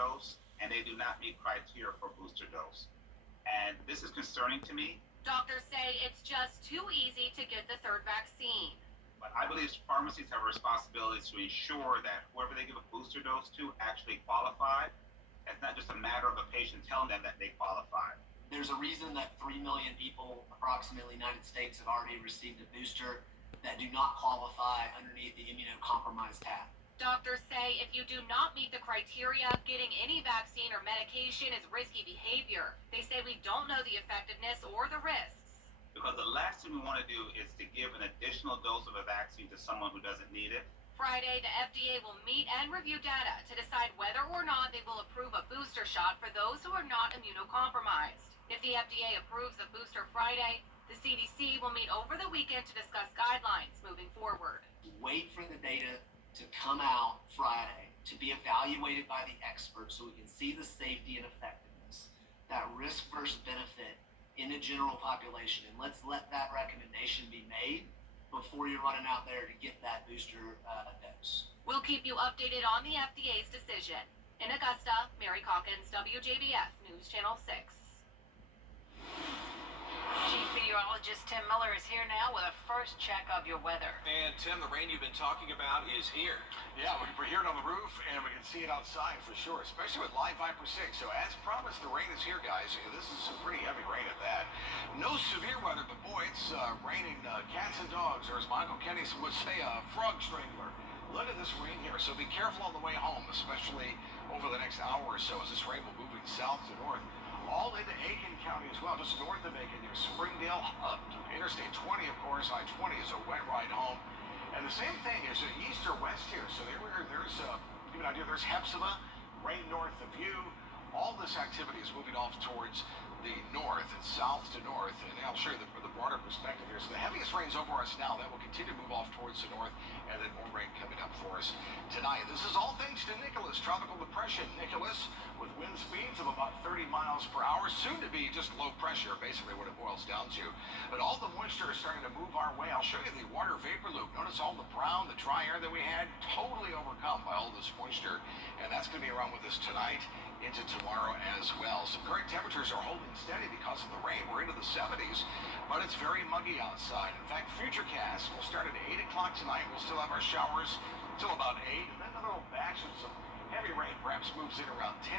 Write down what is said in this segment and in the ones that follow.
dose, and they do not meet criteria for booster dose. And this is concerning to me. Doctors say it's just too easy to get the third vaccine. But I believe pharmacies have a responsibility to ensure that whoever they give a booster dose to actually qualified. It's not just a matter of a patient telling them that they qualify. There's a reason that 3 million people, approximately, in the United States have already received a booster that do not qualify underneath the immunocompromised tab. Doctors say if you do not meet the criteria, getting any vaccine or medication is risky behavior. They say we don't know the effectiveness or the risks. Because the last thing we want to do is to give an additional dose of a vaccine to someone who doesn't need it. Friday, the FDA will meet and review data to decide whether or not they will approve a booster shot for those who are not immunocompromised. If the FDA approves a booster Friday, the CDC will meet over the weekend to discuss guidelines moving forward. Wait for the data to come out Friday to be evaluated by the experts so we can see the safety and effectiveness, that risk versus benefit in the general population, and let's let that recommendation be made before you're running out there to get that booster dose. We'll keep you updated on the FDA's decision. In Augusta, Mary Calkins, WJBF News Channel 6. Chief Meteorologist Tim Miller is here now with a first check of your weather. And Tim, the rain you've been talking about is here. Yeah, we're here on the roof, and we can see it outside for sure, especially with Live Viper 6. So as promised, the rain is here, guys. This is some pretty heavy rain at that. No severe weather, but boy, it's raining cats and dogs, or as Michael Kenny would say, a frog strangler. Look at this rain here, so be careful on the way home, especially over the next hour or so as this rain will moving south to north. All into Aiken County as well, just north of Aiken near Springdale. Interstate 20, of course, I-20 is a wet ride home. And the same thing is east or west here. So there's give you an idea, there's Hepzibah, right north of you. All this activity is moving off towards the north and south to north. And I'll show you the broader perspective here. So the heaviest rain's over us now. That will continue to move off towards the north, and then more rain coming up for us tonight. This is all thanks to Nicholas, tropical depression. Nicholas, with wind speeds of about 30 miles per hour, soon to be just low pressure, basically what it boils down to. But all the moisture is starting to move our way. I'll show you the water vapor loop. Notice all the brown, the dry air that we had, totally overcome by all this moisture. And that's going to be around with us tonight into tomorrow as well. Some current temperatures are holding steady because of the rain. We're into the 70s, but it's very muggy outside. In fact, Futurecast will start at 8 o'clock tonight. We'll still have our showers till about 8, and then a little batch of some heavy rain perhaps moves in around 10,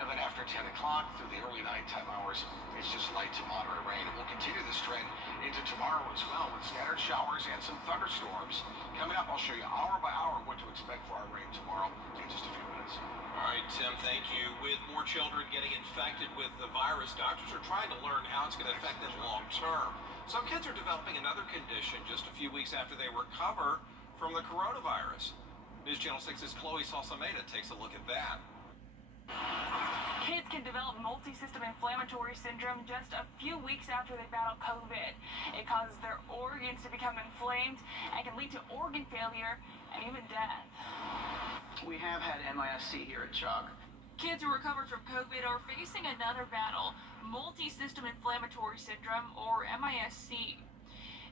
and then after 10 o'clock through the early nighttime hours, it's just light to moderate rain. And we'll continue this trend into tomorrow as well with scattered showers and some thunderstorms. Coming up, I'll show you hour by hour what to expect for our rain tomorrow in just a few minutes. All right, Tim, thank you. With more children getting infected with the virus, doctors are trying to learn how it's going to affect them long term. Some kids are developing another condition just a few weeks after they recover from the coronavirus. News Channel 6's Chloe Salsameda takes a look at that. Kids can develop multi-system inflammatory syndrome just a few weeks after they battle COVID. It causes their organs to become inflamed and can lead to organ failure and even death. We have had MISC here at CHOG. Kids who recovered from COVID are facing another battle, multi-system inflammatory syndrome, or MISC.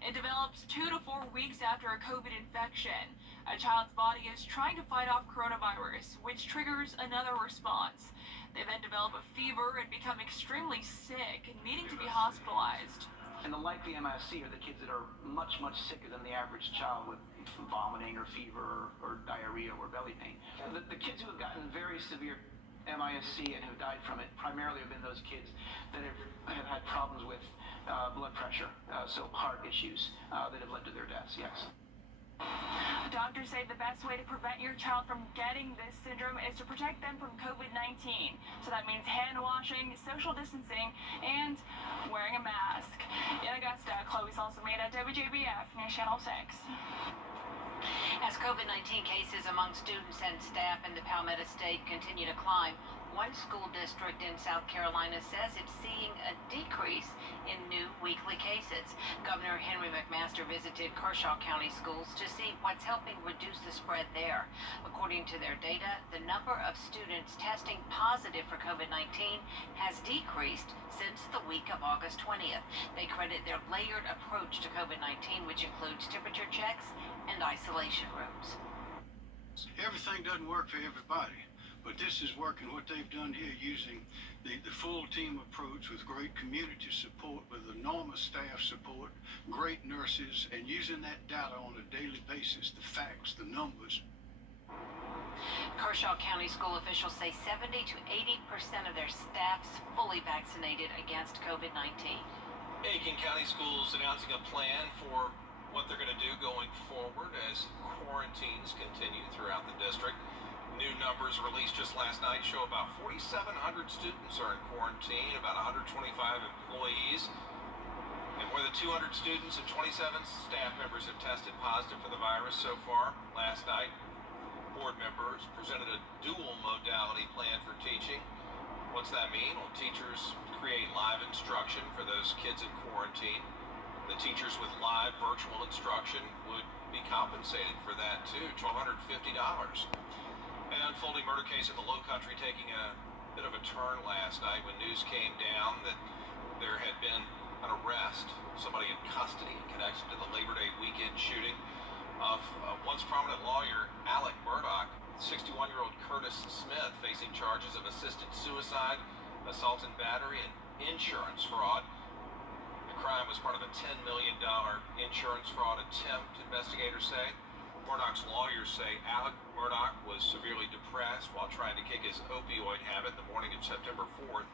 It develops 2 to 4 weeks after a COVID infection. A child's body is trying to fight off coronavirus, which triggers another response. They then develop a fever and become extremely sick, needing to be hospitalized. And the likely MISC are the kids that are much, much sicker than the average child with vomiting or fever or diarrhea or belly pain. The kids who have gotten very severe MISC and have died from it primarily have been those kids that have had problems with blood pressure, so heart issues that have led to their deaths, yes. Doctors say the best way to prevent your child from getting this syndrome is to protect them from COVID-19. So that means hand washing, social distancing, and wearing a mask. In Augusta, Chloe Salsameda, WJBF, News Channel 6. As COVID-19 cases among students and staff in the Palmetto State continue to climb, one school district in South Carolina says it's seeing a decrease in new weekly cases. Governor Henry McMaster visited Kershaw County schools to see what's helping reduce the spread there. According to their data, the number of students testing positive for COVID-19 has decreased since the week of August 20th. They credit their layered approach to COVID-19, which includes temperature checks and isolation rooms. Everything doesn't work for everybody. But this is working. What they've done here, using the full team approach with great community support, with enormous staff support, great nurses, and using that data on a daily basis, the facts, the numbers. Kershaw County school officials say 70 to 80% of their staff's fully vaccinated against COVID-19. Aiken County Schools announcing a plan for what they're going to do going forward as quarantines continue throughout the district. New numbers released just last night show about 4,700 students are in quarantine, about 125 employees, and more than 200 students and 27 staff members have tested positive for the virus so far. Last night, board members presented a dual modality plan for teaching. What's that mean? Well, teachers create live instruction for those kids in quarantine. The teachers with live virtual instruction would be compensated for that too, $1,250. An unfolding murder case in the Low Country taking a bit of a turn last night when news came down that there had been an arrest, somebody in custody in connection to the Labor Day weekend shooting of once prominent lawyer Alec Murdaugh. 61-year-old Curtis Smith facing charges of assisted suicide, assault and battery, and insurance fraud. The crime was part of a $10 million insurance fraud attempt, investigators say. Murdaugh's lawyers say Alec Murdaugh was severely depressed while trying to kick his opioid habit the morning of September 4th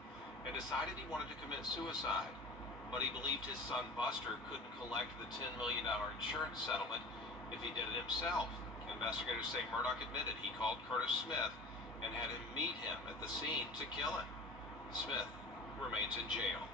and decided he wanted to commit suicide. But he believed his son Buster couldn't collect the $10 million insurance settlement if he did it himself. Investigators say Murdaugh admitted he called Curtis Smith and had him meet him at the scene to kill him. Smith remains in jail.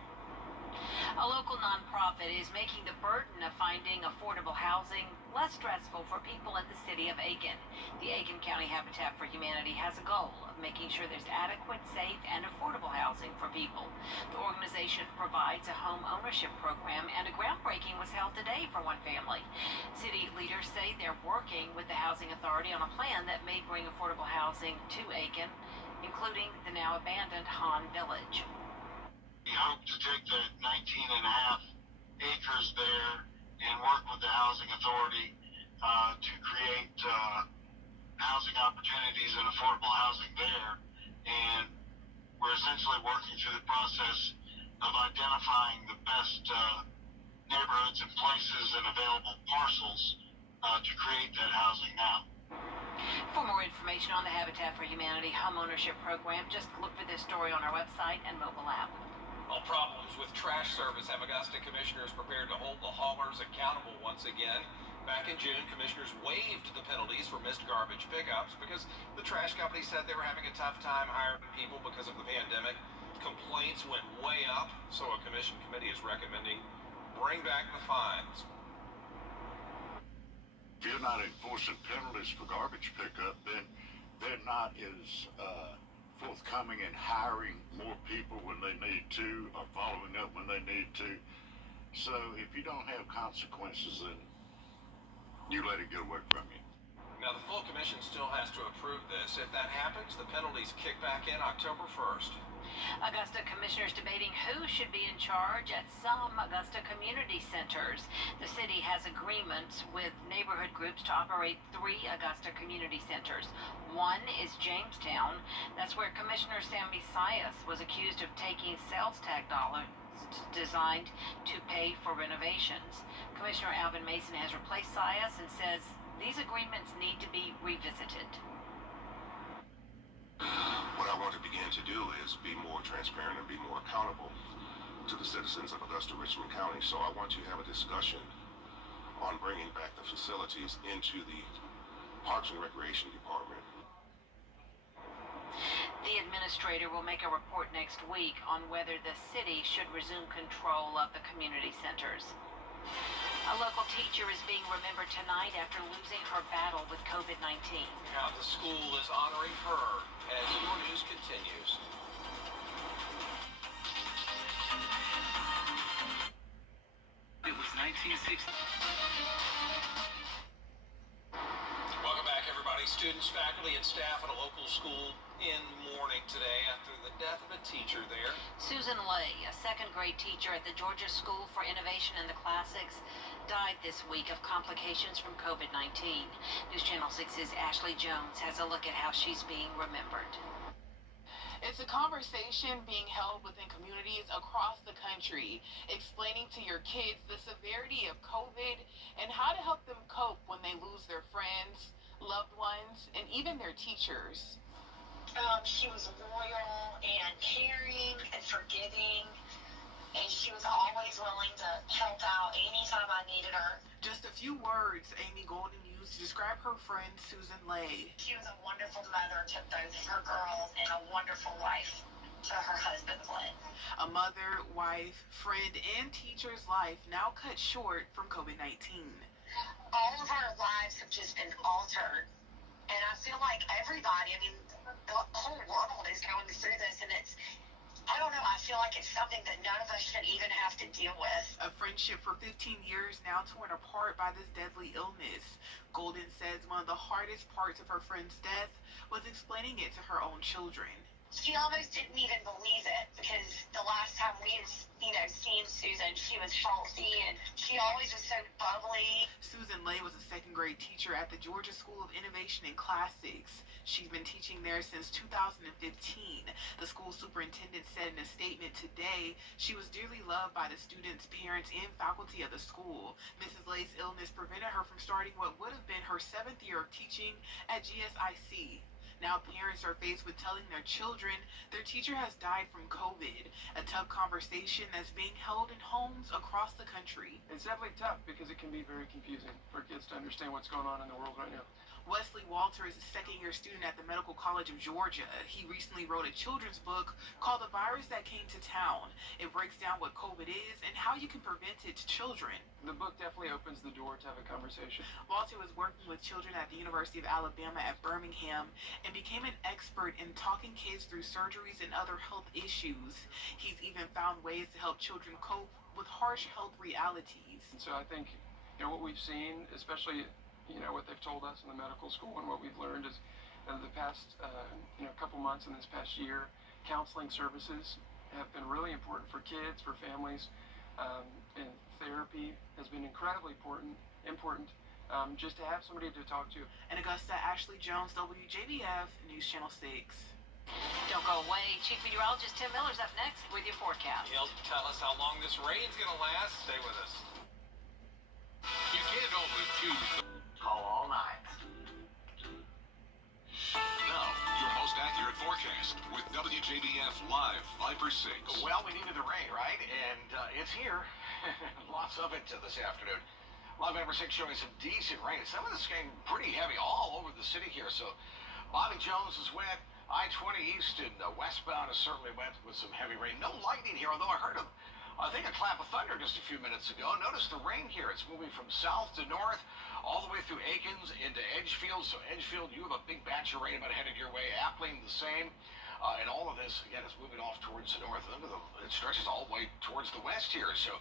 A local nonprofit is making the burden of finding affordable housing less stressful for people in the city of Aiken. The Aiken County Habitat for Humanity has a goal of making sure there's adequate, safe, and affordable housing for people. The organization provides a home ownership program, and a groundbreaking was held today for one family. City leaders say they're working with the Housing Authority on a plan that may bring affordable housing to Aiken, including the now abandoned Hahn Village. We hope to take the 19.5 acres there and work with the Housing Authority to create housing opportunities and affordable housing there. And we're essentially working through the process of identifying the best neighborhoods and places and available parcels to create that housing now. For more information on the Habitat for Humanity home ownership program, just look for this story on our website and mobile app. Well, problems with trash service have Augusta commissioners prepared to hold the haulers accountable once again. Back in June, commissioners waived the penalties for missed garbage pickups because the trash company said they were having a tough time hiring people because of the pandemic. Complaints went way up, so a commission committee is recommending bring back the fines. If you're not enforcing penalties for garbage pickup, then they're not as forthcoming in hiring more people when they need to, or following up when they need to. So if you don't have consequences, then you let it get away from you. Now, the full commission still has to approve this. If that happens, the penalties kick back in October 1st. Augusta commissioners debating who should be in charge at some Augusta community centers. The city has agreements with neighborhood groups to operate 3 Augusta community centers. One is Jamestown. That's where Commissioner Sammy Sias was accused of taking sales tax dollars designed to pay for renovations. Commissioner Alvin Mason has replaced Sias and says these agreements need to be revisited. What I want to begin to do is be more transparent and be more accountable to the citizens of Augusta Richmond County. So I want to have a discussion on bringing back the facilities into the Parks and Recreation Department. The administrator will make a report next week on whether the city should resume control of the community centers. A local teacher is being remembered tonight after losing her battle with COVID-19. Now, the school is honoring her as your news continues. It was 1960. Welcome back, everybody. Students, faculty, and staff at a local school in mourning today after the death of a teacher there. Susan Lay, a second-grade teacher at the Georgia School for Innovation in the Classics, died this week of complications from COVID-19. News Channel 6's Ashley Jones has a look at how she's being remembered. It's a conversation being held within communities across the country, explaining to your kids the severity of COVID and how to help them cope when they lose their friends, loved ones, and even their teachers. She was loyal and caring and forgiving, and she was always willing to help out anytime I needed her. Just a few words Amy Golden used to describe her friend Susan Lay. She was a wonderful mother to both her girls and a wonderful wife to her husband, Glenn. A mother, wife, friend, and teacher's life now cut short from COVID-19. All of our lives have just been altered, and I feel like everybody, I mean, the whole world is going through this, and it's, I don't know, I feel like it's something that none of us should even have to deal with. A friendship for 15 years now torn apart by this deadly illness. Golden says one of the hardest parts of her friend's death was explaining it to her own children. She almost didn't even believe it, because the last time we had, seen Susan, she was healthy and she always was so bubbly. Susan Lay was a second grade teacher at the Georgia School of Innovation and Classics. She's been teaching there since 2015. The school superintendent said in a statement today she was dearly loved by the students, parents, and faculty of the school. Mrs. Lay's illness prevented her from starting what would have been her 7th year of teaching at GSIC. Now parents are faced with telling their children their teacher has died from COVID, a tough conversation that's being held in homes across the country. It's definitely tough because it can be very confusing for kids to understand what's going on in the world right now. Wesley Walter is a second-year student at the Medical College of Georgia. He recently wrote a children's book called The Virus That Came to Town. It breaks down what COVID is and how you can prevent it to children. The book definitely opens the door to have a conversation. Walter was working with children at the University of Alabama at Birmingham and became an expert in talking kids through surgeries and other health issues. He's even found ways to help children cope with harsh health realities. And so I think, what we've seen, especially what they've told us in the medical school and what we've learned is the past couple months in this past year, counseling services have been really important for kids, for families, and therapy has been incredibly important just to have somebody to talk to. In Augusta, Ashley Jones, WJBF, News Channel 6. Don't go away. Chief Meteorologist Tim Miller's up next with your forecast. He'll tell us how long this rain's going to last. Stay with us. You can't always choose. Call all night. Now, your most accurate forecast with WJBF Live Viper 6. Well, we needed the rain, right? And it's here. Lots of it this afternoon. Live Viper 6 showing some decent rain. Some of this came pretty heavy all over the city here. So Bobby Jones is wet. I-20 east and westbound is certainly wet with some heavy rain. No lightning here, although I heard I think a clap of thunder just a few minutes ago. Notice the rain here. It's moving from south to north, all the way through Aikens into Edgefield. So Edgefield, you have a big batch of rain about headed your way. Appling, the same. And all of this, again, is moving off towards the north. It stretches all the way towards the west here. So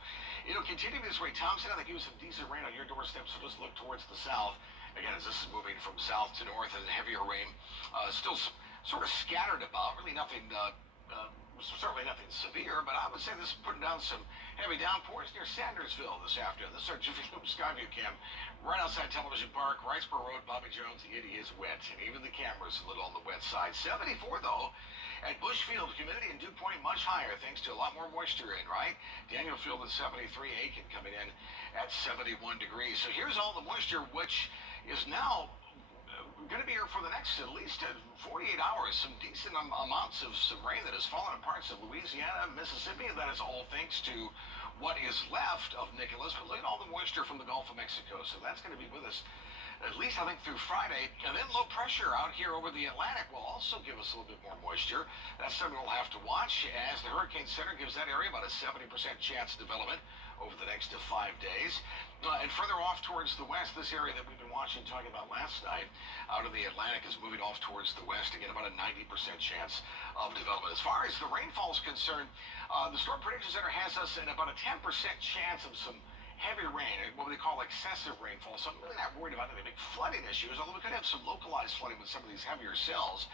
it'll continue this way. Thompson, I think you have some decent rain on your doorstep, so just look towards the south. Again, as this is moving from south to north and heavier rain, still sort of scattered about. Really nothing... certainly nothing severe, but I would say this is putting down some heavy downpours near Sandersville this afternoon. This is our Jiffy Lube Skyview cam right outside Television Park, Wrightsboro Road, Bobby Jones. It is wet, and even the camera's a little on the wet side. 74, though, at Bushfield. Humidity in Dew Point much higher, thanks to a lot more moisture in, right? Daniel Field at 73, Aiken coming in at 71 degrees. So here's all the moisture, which is now going to be here for the next at least 48 hours. Some decent amounts of some rain that has fallen in parts of Louisiana, Mississippi, and that is all thanks to what is left of Nicholas. But look at all the moisture from the Gulf of Mexico. So that's going to be with us at least, I think, through Friday. And then low pressure out here over the Atlantic will also give us a little bit more moisture. That's something we'll have to watch as the Hurricane Center gives that area about a 70% chance of development over the next 5 days. And further off towards the west, this area that we've been talking about last night, out of the Atlantic, is moving off towards the west. Again, about a 90% chance of development. As far as the rainfall is concerned, the Storm Prediction Center has us in about a 10% chance of some heavy rain, what they call excessive rainfall. So I'm really not worried about any big flooding issues, although we could have some localized flooding with some of these heavier cells.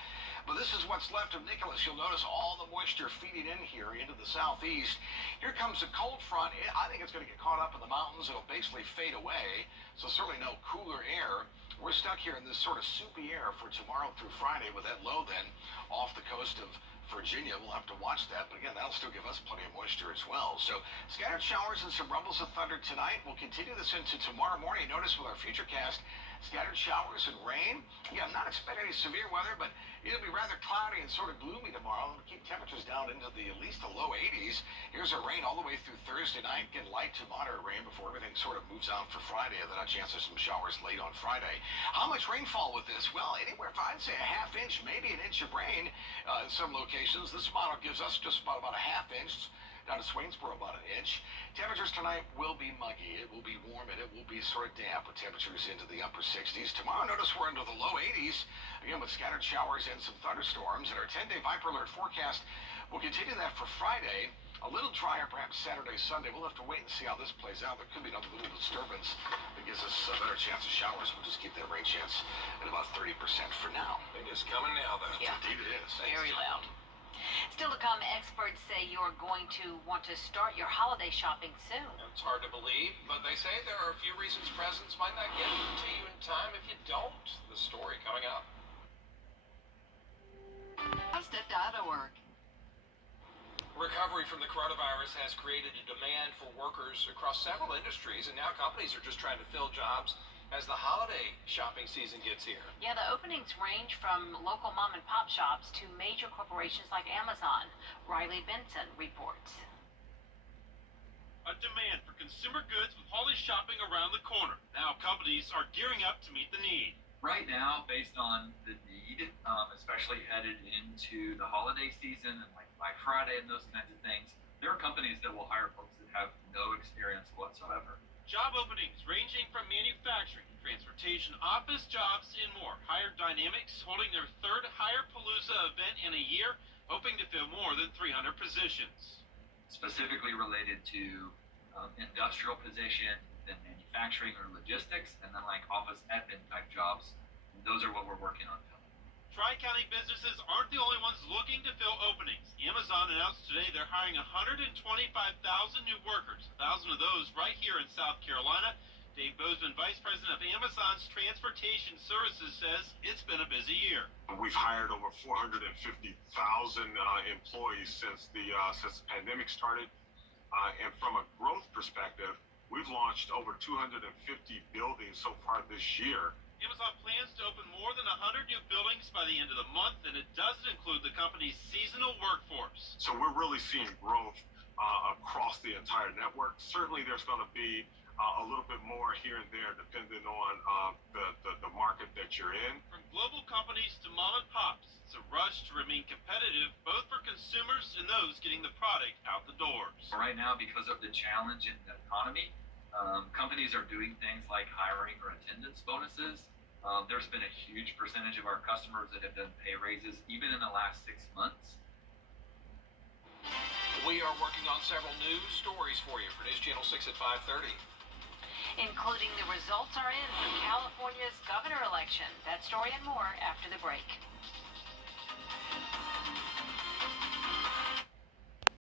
But this is what's left of Nicholas. You'll notice all the moisture feeding in here into the southeast. Here comes a cold front. I think it's going to get caught up in the mountains. It'll basically fade away, so certainly no cooler air. We're stuck here in this sort of soupy air for tomorrow through Friday with that low then off the coast of Virginia. We'll have to watch that, but again, that'll still give us plenty of moisture as well. So scattered showers and some rumbles of thunder tonight. We'll continue this into tomorrow morning. Notice with our futurecast, scattered showers and rain. Again, I'm not expecting any severe weather, but it'll be rather cloudy and sort of gloomy tomorrow. It'll keep temperatures down into at least the low 80s. Here's our rain all the way through Thursday night. Again, light to moderate rain before everything sort of moves out for Friday, and then a chance of some showers late on Friday. How much rainfall with this? Well, anywhere from, I'd say, a half inch, maybe an inch of rain in some locations. This model gives us just about a half inch. Down to Swainsboro, about an inch. Temperatures tonight will be muggy. It will be warm, and it will be sort of damp with temperatures into the upper 60s. Tomorrow, notice we're into the low 80s, again with scattered showers and some thunderstorms. And our 10-day Viper Alert forecast will continue that for Friday. A little drier, perhaps Saturday, Sunday. We'll have to wait and see how this plays out. There could be another little disturbance that gives us a better chance of showers. We'll just keep that rain chance at about 30% for now. I think it's coming now, though. Yeah. Indeed it is. Very loud. Still to come, experts say you're going to want to start your holiday shopping soon. It's hard to believe, but they say there are a few reasons presents might not get to you in time if you don't. The story coming up. How's that data work? Recovery from the coronavirus has created a demand for workers across several industries, and now companies are just trying to fill jobs as the holiday shopping season gets here. Yeah, the openings range from local mom and pop shops to major corporations like Amazon. Riley Benson reports. A demand for consumer goods with holiday shopping around the corner. Now companies are gearing up to meet the need. Right now, based on the need, especially headed into the holiday season and like Black Friday and those kinds of things, there are companies that will hire folks that have no experience whatsoever. Job openings ranging from manufacturing, transportation, office jobs, and more. Hire Dynamics holding their third Hire Palooza event in a year, hoping to fill more than 300 positions. Specifically related to industrial position, then manufacturing or logistics, and then like office admin type jobs. And those are what we're working on filling. Tri-County businesses aren't the only ones looking to fill openings. Amazon announced today they're hiring 125,000 new workers, 1,000 of those right here in South Carolina. Dave Bozeman, Vice President of Amazon's Transportation Services, says it's been a busy year. We've hired over 450,000 employees since the pandemic started. And from a growth perspective, we've launched over 250 buildings so far this year. Amazon plans to open more than 100 new buildings by the end of the month, and it doesn't include the company's seasonal workforce. So we're really seeing growth across the entire network. Certainly there's going to be a little bit more here and there depending on the market that you're in. From global companies to mom and pops, it's a rush to remain competitive, both for consumers and those getting the product out the doors. Right now, because of the challenge in the economy, companies are doing things like hiring or attendance bonuses. There's been a huge percentage of our customers that have done pay raises even in the last 6 months. We are working on several news stories for you for News Channel 6 at 5:30. Including the results are in from California's governor election. That story and more after the break.